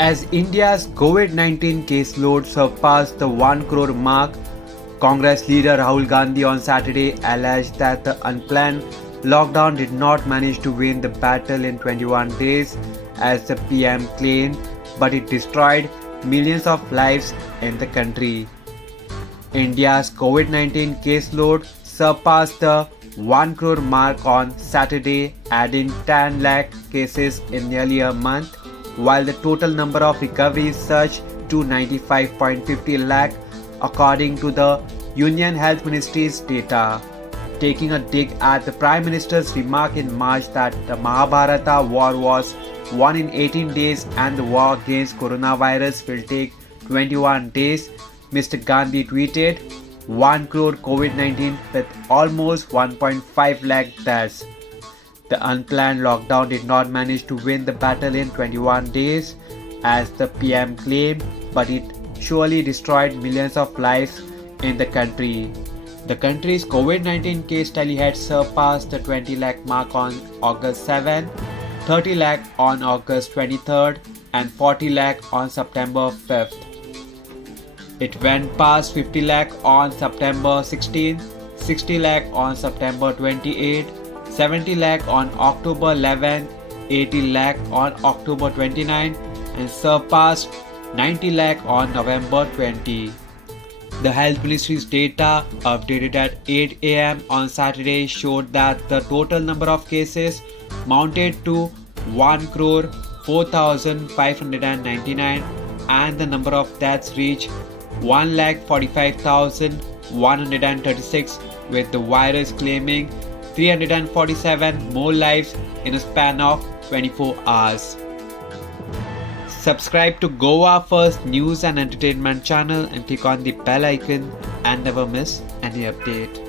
As India's COVID-19 caseload surpassed the 1 crore mark, Congress leader Rahul Gandhi on Saturday alleged that the unplanned lockdown did not manage to win the battle in 21 days, as the PM claimed, but it destroyed millions of lives in the country. India's COVID-19 caseload surpassed the 1 crore mark on Saturday, adding 10 lakh cases in nearly a month, while the total number of recoveries surged to 95.50 lakh according to the Union Health Ministry's data. Taking a dig at the Prime Minister's remark in March that the Mahabharata war was won in 18 days and the war against coronavirus will take 21 days, Mr. Gandhi tweeted, 1 crore COVID-19 with almost 1.5 lakh deaths. The unplanned lockdown did not manage to win the battle in 21 days, as the PM claimed, but it surely destroyed millions of lives in the country. The country's COVID-19 case tally had surpassed the 20 lakh mark on August 7, 30 lakh on August 23rd, and 40 lakh on September 5th. It went past 50 lakh on September 16, 60 lakh on September 28, 70 lakh on October 11, 80 lakh on October 29, and surpassed 90 lakh on November 20. The Health Ministry's data, updated at 8 am on Saturday, showed that the total number of cases mounted to 1 crore 4,599 and the number of deaths reached 1,45,136, with the virus claiming 347 more lives in a span of 24 hours. Subscribe to Goa First News and Entertainment channel and click on the bell icon and never miss any update.